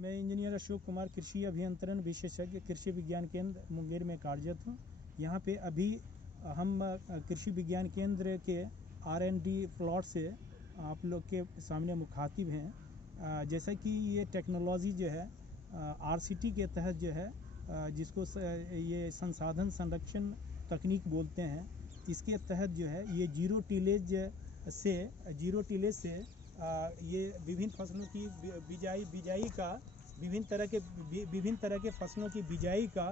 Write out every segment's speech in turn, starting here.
मैं इंजीनियर अशोक कुमार कृषि अभियंत्रण विशेषज्ञ कृषि विज्ञान केंद्र मुंगेर में कार्यरत हूँ। यहाँ पे अभी हम कृषि विज्ञान केंद्र के R&D प्लॉट से आप लोग के सामने मुखातिब हैं। जैसा कि ये टेक्नोलॉजी जो है RCT के तहत जो है जिसको ये संसाधन संरक्षण तकनीक बोलते हैं, इसके तहत जो है ये जीरो टिलेज से ये विभिन्न फसलों की बिजाई का विभिन्न तरह के फसलों की बिजाई का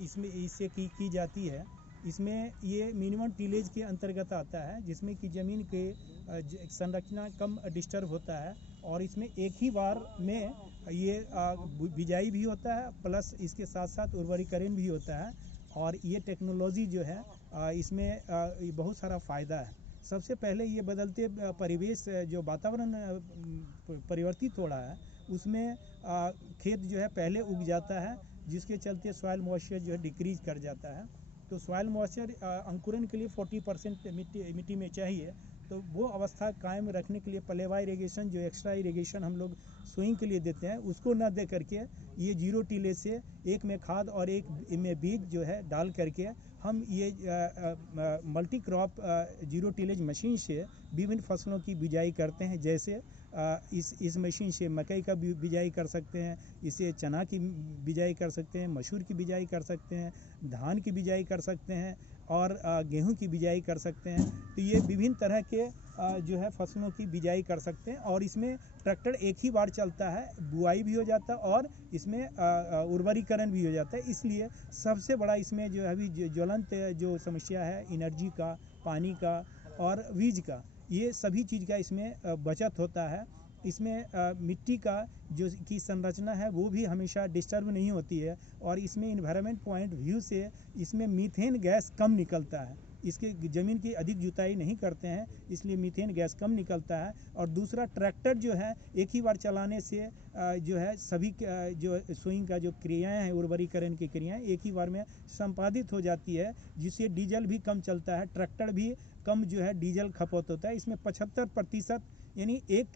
इसमें इससे की जाती है। इसमें ये मिनिमम टिलेज के अंतर्गत आता है, जिसमें कि ज़मीन के संरचना कम डिस्टर्ब होता है और इसमें एक ही बार में ये बिजाई भी होता है, प्लस इसके साथ साथ उर्वरीकरण भी होता है। और ये टेक्नोलॉजी जो है इसमें बहुत सारा फ़ायदा है। सबसे पहले ये बदलते परिवेश जो वातावरण परिवर्तित हो रहा है, उसमें खेत जो है पहले उग जाता है, जिसके चलते सॉइल मॉइस्चर जो है डिक्रीज कर जाता है। तो सॉइल मॉइस्चर अंकुरण के लिए 40% मिट्टी में चाहिए, तो वो अवस्था कायम रखने के लिए पलेवा इरिगेशन जो एक्स्ट्रा इरिगेशन हम लोग सोइंग के लिए देते हैं, उसको न दे करके ये जीरो टिलेज से एक में खाद और एक में बीज जो है डाल करके हम ये multi crop zero tillage machine से विभिन्न फसलों की बिजाई करते हैं। जैसे इस मशीन से मकई का बिजाई कर सकते हैं, इससे चना की बिजाई कर सकते हैं, मसूर की बिजाई कर सकते हैं, धान की बिजाई कर सकते हैं और गेहूं की बिजाई कर सकते हैं। तो ये विभिन्न तरह के जो है फसलों की बिजाई कर सकते हैं और इसमें ट्रैक्टर एक ही बार चलता है, बुआई भी हो जाता है और इसमें उर्वरीकरण भी हो जाता है। इसलिए सबसे बड़ा इसमें जो अभी ज्वलंत जो समस्या है एनर्जी का, पानी का और बीज का, ये सभी चीज़ का इसमें बचत होता है। इसमें मिट्टी का जो की संरचना है वो भी हमेशा डिस्टर्ब नहीं होती है और इसमें इन्वायरमेंट पॉइंट व्यू से इसमें मीथेन गैस कम निकलता है। इसके ज़मीन की अधिक जुताई नहीं करते हैं, इसलिए मीथेन गैस कम निकलता है। और दूसरा, ट्रैक्टर जो है एक ही बार चलाने से जो है सभी जो सोइंग का जो क्रियाएं हैं, उर्वरीकरण की क्रियाएं एक ही बार में संपादित हो जाती है, जिससे डीजल भी कम चलता है, ट्रैक्टर भी कम जो है डीजल खपत होता है। इसमें 75% यानी एक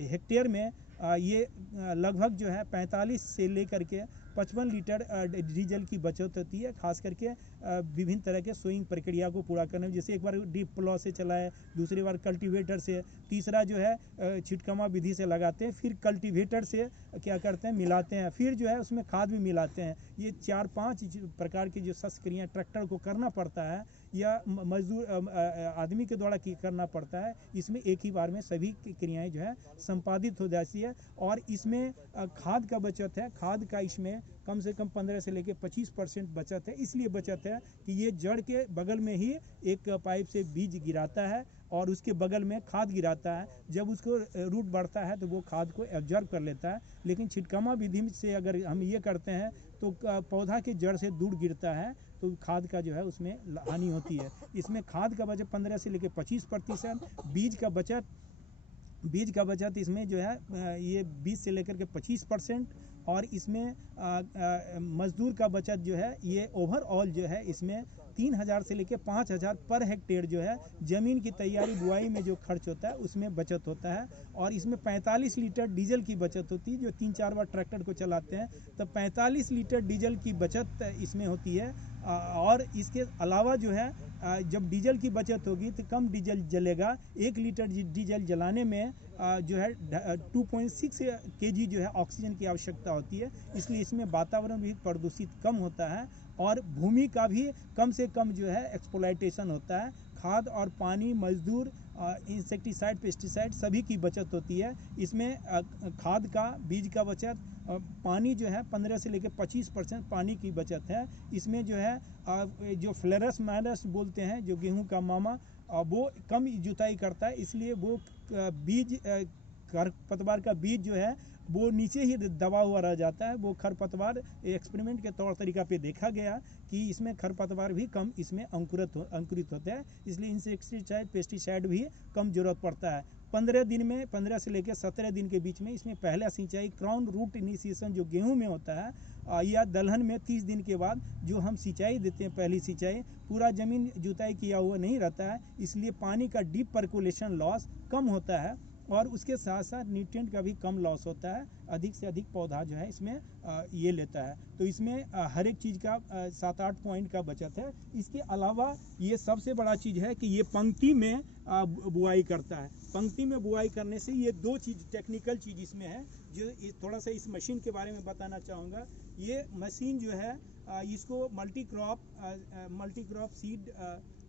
हेक्टेयर में ये लगभग जो है 45 से लेकर के 55 लीटर डीजल की बचत होती है, खास करके विभिन्न तरह के सोइंग प्रक्रिया को पूरा करने में। जैसे एक बार डीप प्लॉ से चलाए, दूसरी बार कल्टीवेटर से, तीसरा जो है छिटकमा विधि से लगाते हैं, फिर कल्टीवेटर से क्या करते हैं मिलाते हैं, फिर जो है उसमें खाद भी मिलाते हैं। ये 4-5 प्रकार की जो शस्त्र क्रियाएं ट्रैक्टर को करना पड़ता है या मजदूर आदमी के द्वारा करना पड़ता है, इसमें एक ही बार में सभी क्रियाएं जो है संपादित हो जाती है। और इसमें खाद का बचत है, खाद का इसमें कम से कम 15 से लेकर 25% बचत है। इसलिए बचत है कि ये जड़ के बगल में ही एक पाइप से बीज गिराता है और उसके बगल में खाद गिराता है। जब उसको रूट बढ़ता है तो वो खाद को एब्जॉर्ब कर लेता है। लेकिन छिटकामा विधि से अगर हम ये करते हैं तो पौधा के जड़ से दूर गिरता है, तो खाद का जो है उसमें हानि होती है। इसमें खाद का बचत 15 से लेकर 25%, बीज का बचत इसमें जो है ये 20 से लेकर के 25%, और इसमें मजदूर का बचत जो है ये ओवरऑल जो है इसमें 3000 से लेकर 5000 पर हेक्टेयर जो है ज़मीन की तैयारी बुआई में जो खर्च होता है उसमें बचत होता है। और इसमें 45 लीटर डीजल की बचत होती है। जो 3-4 बार ट्रैक्टर को चलाते हैं तो 45 लीटर डीजल की बचत इसमें होती है। और इसके अलावा जो है जब डीजल की बचत होगी तो कम डीजल जलेगा। 1 लीटर डीजल जलाने में जो है 2.6 kg जो है ऑक्सीजन की आवश्यकता होती है। इसलिए इसमें वातावरण भी प्रदूषित कम होता है और भूमि का भी कम से कम जो है एक्सप्लॉयटेशन होता है। खाद और पानी, मजदूर, इंसेक्टिसाइड, पेस्टिसाइड सभी की बचत होती है। इसमें खाद का, बीज का बचत, पानी जो है 15 से लेकर 25% पानी की बचत है। इसमें जो है जो फ्लेरस माइनस बोलते हैं, जो गेहूं का मामा, वो कम जुताई करता है, इसलिए वो बीज खरपतवार का बीज जो है वो नीचे ही दबा हुआ रह जाता है। वो खरपतवार एक्सपेरिमेंट के तौर तरीका पे देखा गया कि इसमें खरपतवार भी कम इसमें अंकुरित होते हैं, इसलिए इंसेक्टिसाइड, पेस्टिसाइड भी कम जरूरत पड़ता है। 15 से लेकर 17 दिन के बीच में इसमें पहला सिंचाई क्राउन रूट इनिशिएशन जो गेहूं में होता है या दलहन में 30 दिन के बाद जो हम सिंचाई देते हैं, पहली सिंचाई, पूरा जमीन जुताई किया हुआ नहीं रहता है, इसलिए पानी का डीप पर्कुलेशन लॉस कम होता है। और उसके साथ साथ न्यूट्रिएंट का भी कम लॉस होता है, अधिक से अधिक पौधा जो है इसमें ये लेता है। तो इसमें हर एक चीज़ का 7-8 पॉइंट का बचत है। इसके अलावा ये सबसे बड़ा चीज़ है कि ये पंक्ति में बुआई करता है। पंक्ति में बुआई करने से ये दो चीज़ टेक्निकल चीज़ इसमें है जो थोड़ा सा इस मशीन के बारे में बताना चाहूँगा। ये मशीन जो है इसको multi crop seed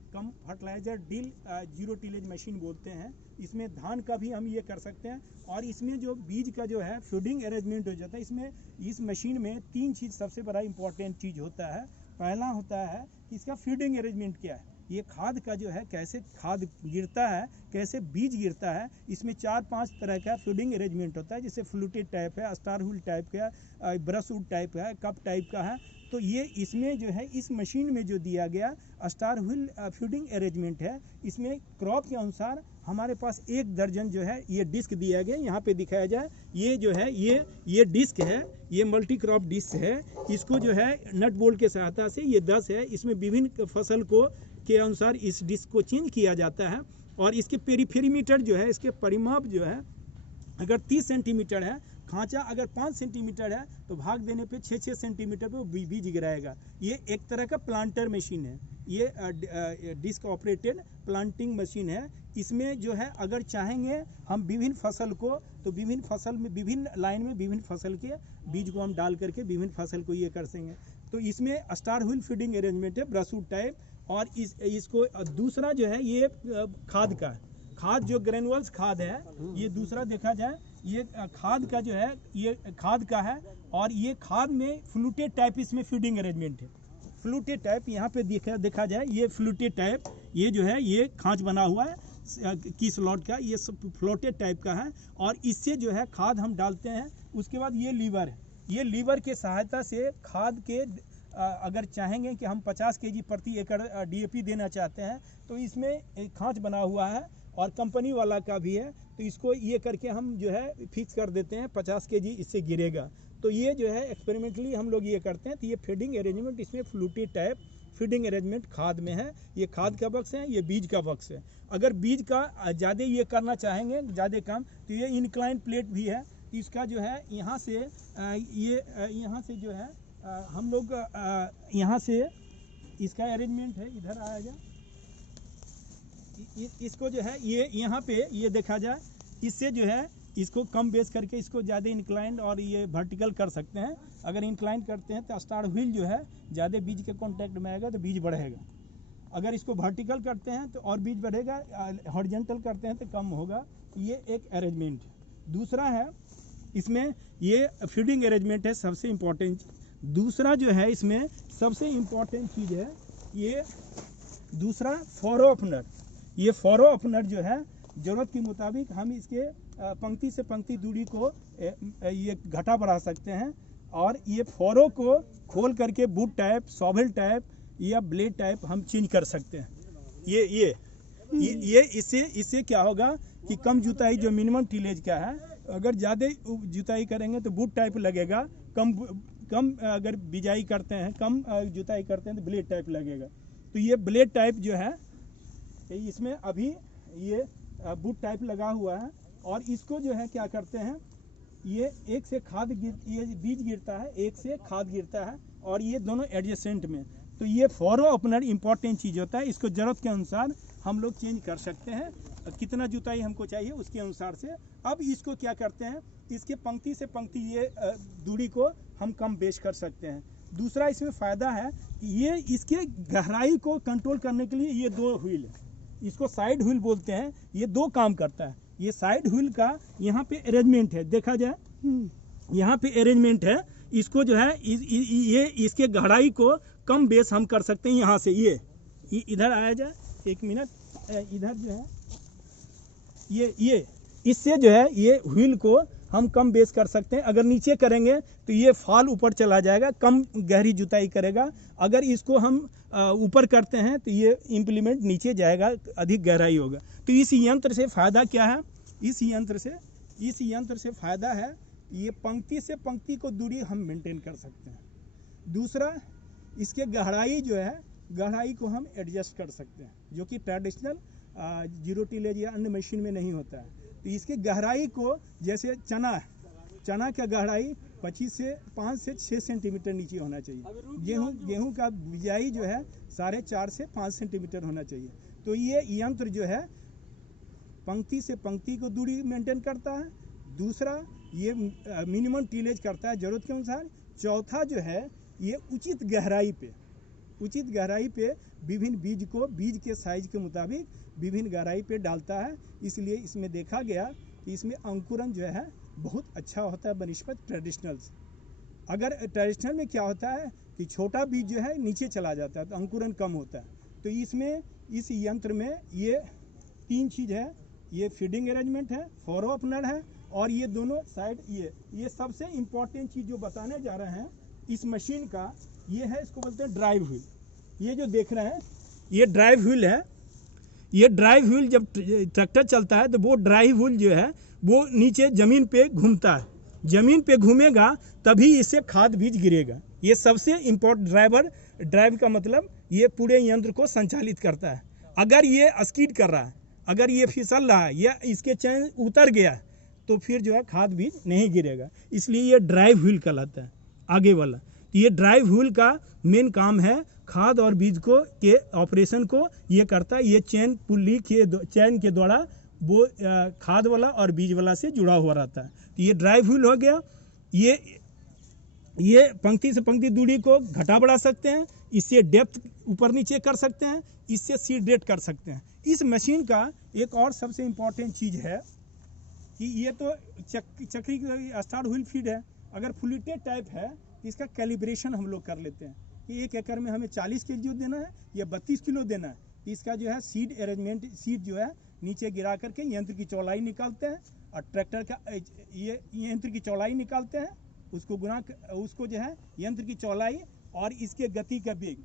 cum fertilizer drill zero tillage machine बोलते हैं। इसमें धान का भी हम ये कर सकते हैं और इसमें जो बीज का जो है फीडिंग अरेंजमेंट हो जाता है। इसमें इस मशीन में 3 चीज़ सबसे बड़ा इंपॉर्टेंट चीज़ होता है। पहला होता है कि इसका फीडिंग अरेंजमेंट क्या है, ये खाद का जो है कैसे खाद गिरता है, कैसे बीज गिरता है। इसमें 4-5 तरह का फीडिंग अरेंजमेंट होता है, जैसे फ्लूटेड टाइप है, स्टार व्हील टाइप का, ब्रशवुड टाइप है, कप टाइप का है। तो ये इसमें जो है इस मशीन में जो दिया गया स्टार व्हील फीडिंग अरेंजमेंट है। इसमें क्रॉप के अनुसार हमारे पास 1 दर्जन जो है ये डिस्क दिया गया, यहाँ पे दिखाया जाए। ये जो है ये डिस्क है, ये मल्टी क्रॉप डिस्क है। इसको जो है नट बोल्ट के सहायता से ये 10 है, इसमें विभिन्न फसल को के अनुसार इस डिस्क को चेंज किया जाता है। और इसके पेरीमीटर जो है, इसके परिमाप जो है, अगर 30 सेंटीमीटर है, खांचा अगर 5 सेंटीमीटर है तो भाग देने पे 6-6 सेंटीमीटर पे वो बीज गिराएगा। ये एक तरह का प्लांटर मशीन है, ये डिस्क ऑपरेटेड प्लांटिंग मशीन है। इसमें जो है अगर चाहेंगे हम विभिन्न फसल को, तो विभिन्न फसल में विभिन्न लाइन में विभिन्न फसल के बीज को हम डाल करके विभिन्न फसल को ये कर सकेंगे। तो इसमें स्टार व्हील फीडिंग अरेंजमेंट है, ब्रशवुड टाइप। और इसको दूसरा जो है ये खाद जो ग्रेनुअल्स खाद है, ये दूसरा देखा जाए ये खाद का जो है ये खाद का है। और ये खाद में फ्लूटेड टाइप इसमें फीडिंग अरेंजमेंट है। फ्लूटेड टाइप यहाँ पे देखा जाए, ये फ्लूटेड टाइप ये जो है ये खांच बना हुआ है की स्लॉट का, ये सब फ्लोटेड टाइप का है। और इससे जो है खाद हम डालते हैं। उसके बाद ये लीवर है, ये लीवर के सहायता से खाद के अगर चाहेंगे कि हम 50 kg प्रति एकड़ DAP देना चाहते हैं तो इसमें एक खांच बना हुआ है और कंपनी वाला का भी है। तो इसको ये करके हम जो है फिक्स कर देते हैं 50 kg इससे गिरेगा। तो ये जो है एक्सपेरिमेंटली हम लोग ये करते हैं। तो ये फीडिंग अरेंजमेंट इसमें फ्लूटेड टाइप फीडिंग अरेंजमेंट खाद में है। ये खाद का बक्स है, ये बीज का बक्स है। अगर बीज का ज़्यादा ये करना चाहेंगे ज़्यादा काम, तो ये इंक्लाइन प्लेट भी है। इसका जो है यहाँ से यहाँ से जो है हम लोग यहाँ से इसका अरेंजमेंट है, इधर आया जाए। इसको जो है ये यहाँ पे ये देखा जाए, इससे जो है इसको कम बेस करके इसको ज़्यादा इंक्लाइन और ये वर्टिकल कर सकते हैं। अगर इंक्लाइन करते हैं तो स्टार व्हील जो है ज़्यादा बीज के कांटेक्ट में आएगा तो बीज बढ़ेगा। अगर इसको वर्टिकल करते हैं तो और बीज बढ़ेगा, हॉरिजॉन्टल करते हैं तो कम होगा। ये एक अरेंजमेंट है। दूसरा है इसमें ये फीडिंग अरेंजमेंट है, सबसे इम्पोर्टेंट। दूसरा जो है इसमें सबसे इम्पोर्टेंट चीज़ है ये दूसरा फॉरो ओपनर। ये फॉरो ओपनर जो है ज़रूरत के मुताबिक हम इसके पंक्ति से पंक्ति दूरी को ये घटा बढ़ा सकते हैं। और ये फॉरो को खोल करके बूट टाइप, शॉवेल टाइप या ब्लेड टाइप हम चेंज कर सकते हैं। ये इससे क्या होगा कि कम जुताई जो मिनिमम टिलेज का है, अगर ज़्यादा जुताई करेंगे तो बूट टाइप लगेगा, कम अगर बिजाई करते हैं, कम जुताई करते हैं तो ब्लेड टाइप लगेगा। तो ये ब्लेड टाइप जो है इसमें अभी ये बूट टाइप लगा हुआ है। और इसको जो है क्या करते हैं, ये एक से ये बीज गिरता है, एक से खाद गिरता है और ये दोनों एडजेसेंट में। तो ये फॉरो ओपनर इंपॉर्टेंट चीज़ होता है। इसको ज़रूरत के अनुसार हम लोग चेंज कर सकते हैं, कितना जुताई हमको चाहिए उसके अनुसार से। अब इसको क्या करते हैं, इसके पंक्ति से पंक्ति ये दूरी को हम कम बेच कर सकते हैं। दूसरा इसमें फ़ायदा है कि ये इसके गहराई को कंट्रोल करने के लिए ये 2 व्हील है, इसको साइड व्हील बोलते हैं। ये 2 काम करता है। ये साइड व्हील का यहाँ पे अरेंजमेंट है, देखा जाए यहाँ पे अरेंजमेंट है। इसको जो है ये इसके गहराई को कम बेस हम कर सकते हैं। यहाँ से ये इधर आया जाए, 1 मिनट, इधर जो है ये इससे जो है ये व्हील को हम कम बेस कर सकते हैं। अगर नीचे करेंगे तो ये फाल ऊपर चला जाएगा, कम गहरी जुताई करेगा। अगर इसको हम ऊपर करते हैं तो ये इम्प्लीमेंट नीचे जाएगा, अधिक गहराई होगा। तो इस यंत्र से फ़ायदा क्या है, इस यंत्र से फ़ायदा है ये पंक्ति से पंक्ति को दूरी हम मेंटेन कर सकते हैं। दूसरा इसके गहराई जो है, गहराई को हम एडजस्ट कर सकते हैं, जो कि ट्रेडिशनल जीरो टिलेज या अन्य मशीन में नहीं होता है। तो इसके गहराई को, जैसे चना का गहराई 5 से 6 सेंटीमीटर नीचे होना चाहिए। गेहूं का बिजाई जो है 4.5 से 5 सेंटीमीटर होना चाहिए। तो ये यंत्र जो है पंक्ति से पंक्ति को दूरी मेंटेन करता है। दूसरा, ये मिनिमम टीलेज करता है जरूरत के अनुसार। चौथा जो है, ये उचित गहराई पे विभिन्न बीज को बीज के साइज के मुताबिक विभिन्न गहराई पे डालता है। इसलिए इसमें देखा गया कि इसमें अंकुरन जो है बहुत अच्छा होता है बनिस्बत ट्रेडिशनल से। अगर ट्रेडिशनल में क्या होता है कि छोटा बीज जो है नीचे चला जाता है तो अंकुरन कम होता है। तो इसमें इस यंत्र में ये 3 चीज़ है, ये फीडिंग अरेंजमेंट है, फॉरो ओपनर है, और ये दोनों साइड ये सबसे इम्पोर्टेंट चीज़ जो बताने जा रहे हैं इस मशीन का, ये है, इसको बोलते हैं ड्राइव व्हील। ये जो देख रहे हैं ये ड्राइव व्हील है। ये ड्राइव व्हील जब ट्रैक्टर चलता है तो वो ड्राइव व्हील जो है वो नीचे ज़मीन पे घूमता है। ज़मीन पे घूमेगा तभी इससे खाद बीज गिरेगा। ये सबसे इम्पोर्टेंट ड्राइव का मतलब ये पूरे यंत्र को संचालित करता है। अगर ये स्कीड कर रहा है, अगर ये फिसल रहा है या इसके चैन उतर गया तो फिर जो है खाद बीज नहीं गिरेगा। इसलिए ये ड्राइव व्हील कहलाता है आगे वाला। ये ड्राइव व्हील का मेन काम है खाद और बीज को के ऑपरेशन को ये करता है। ये चैन पुल्ली के चैन के द्वारा वो खाद वाला और बीज वाला से जुड़ा हुआ रहता है। तो ये ड्राइव व्हील हो गया। ये पंक्ति से पंक्ति दूरी को घटा बढ़ा सकते हैं, इससे डेप्थ ऊपर नीचे कर सकते हैं, इससे सीड रेट कर सकते हैं। इस मशीन का एक और सबसे इम्पोर्टेंट चीज़ है कि ये तो चक्री स्टार व्हील फीड है। अगर फुलिटेड टाइप है तो इसका कैलिब्रेशन हम लोग कर लेते हैं कि 1 एकड़ में हमें 40 केजी देना है या 32 किलो देना है। तो इसका जो है सीड अरेंजमेंट, सीड जो है नीचे गिरा करके यंत्र की चौड़ाई निकालते हैं और ट्रैक्टर का ये यंत्र की चौड़ाई निकालते हैं, उसको जो है यंत्र की चौड़ाई और इसके गति का वेग,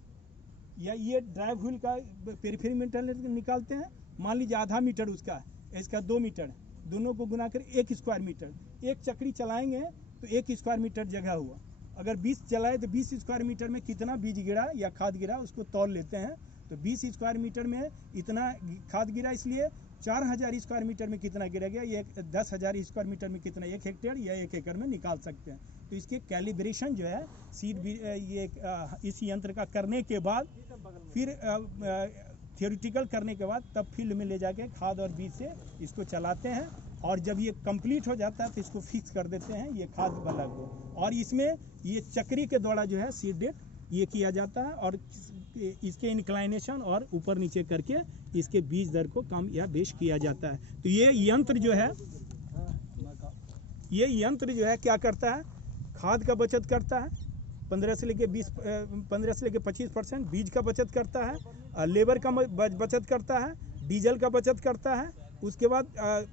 या ये ड्राइव व्हील का पेरिफेरी मीटर निकालते हैं। मान लीजिए आधा मीटर उसका, इसका 2 मीटर, दोनों को गुना कर 1 स्क्वायर मीटर। एक चक्री चलाएंगे तो 1 स्क्वायर मीटर जगह हुआ। अगर 20 चलाए तो 20 स्क्वायर मीटर में कितना बीज गिरा या खाद गिरा उसको तौल लेते हैं। तो 20 स्क्वायर मीटर में इतना खाद गिरा, इसलिए 4000 स्क्वायर मीटर में कितना गिरा गया, ये 10,000 स्क्वायर मीटर में कितना 1 हेक्टेयर या 1 एकड़ में निकाल सकते हैं। तो इसके कैलिब्रेशन जो है सीड ये इस यंत्र का करने के बाद, फिर थियोरिटिकल करने के बाद तब फील्ड में ले जाके खाद और बीज से इसको चलाते हैं। और जब ये कंप्लीट हो जाता है तो इसको फिक्स कर देते हैं ये खाद वाला को, और इसमें ये चक्री के द्वारा जो है सीड रेट ये किया जाता है और इसके इंक्लाइनेशन और ऊपर नीचे करके इसके बीज दर को कम या बेश किया जाता है। तो ये यंत्र जो है क्या करता है, खाद का बचत करता है 15 से लेके 25%, बीज का बचत करता है, लेबर का बचत करता है, डीजल का बचत करता है, उसके बाद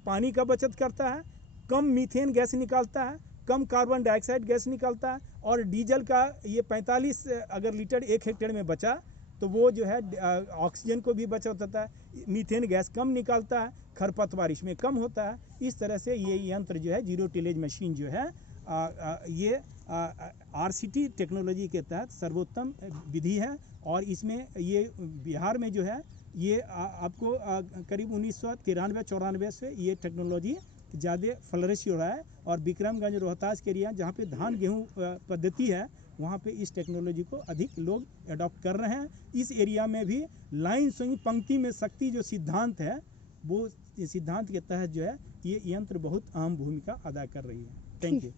पानी का बचत करता है, कम मीथेन गैस निकालता है, कम कार्बन डाइऑक्साइड गैस निकालता है, और डीजल का ये 45 अगर लीटर 1 हेक्टेयर में बचा तो वो जो है ऑक्सीजन को भी बचत होता है, मीथेन गैस कम निकालता है, खरपतवार इसमें कम होता है। इस तरह से ये यंत्र जो है जीरो टिलेज मशीन जो है ये RCT टेक्नोलॉजी के तहत सर्वोत्तम विधि है। और इसमें ये बिहार में जो है ये आपको करीब 1993-94 से ये टेक्नोलॉजी ज़्यादा फ्लरिश हो रहा है। और विक्रमगंज रोहतास के एरिया जहाँ पे धान गेहूँ पद्धति है वहाँ पे इस टेक्नोलॉजी को अधिक लोग अडॉप्ट कर रहे हैं। इस एरिया में भी लाइन स्विंग पंक्ति में शक्ति जो सिद्धांत है वो सिद्धांत के तहत जो है ये यंत्र बहुत अहम भूमिका अदा कर रही है। Thank you.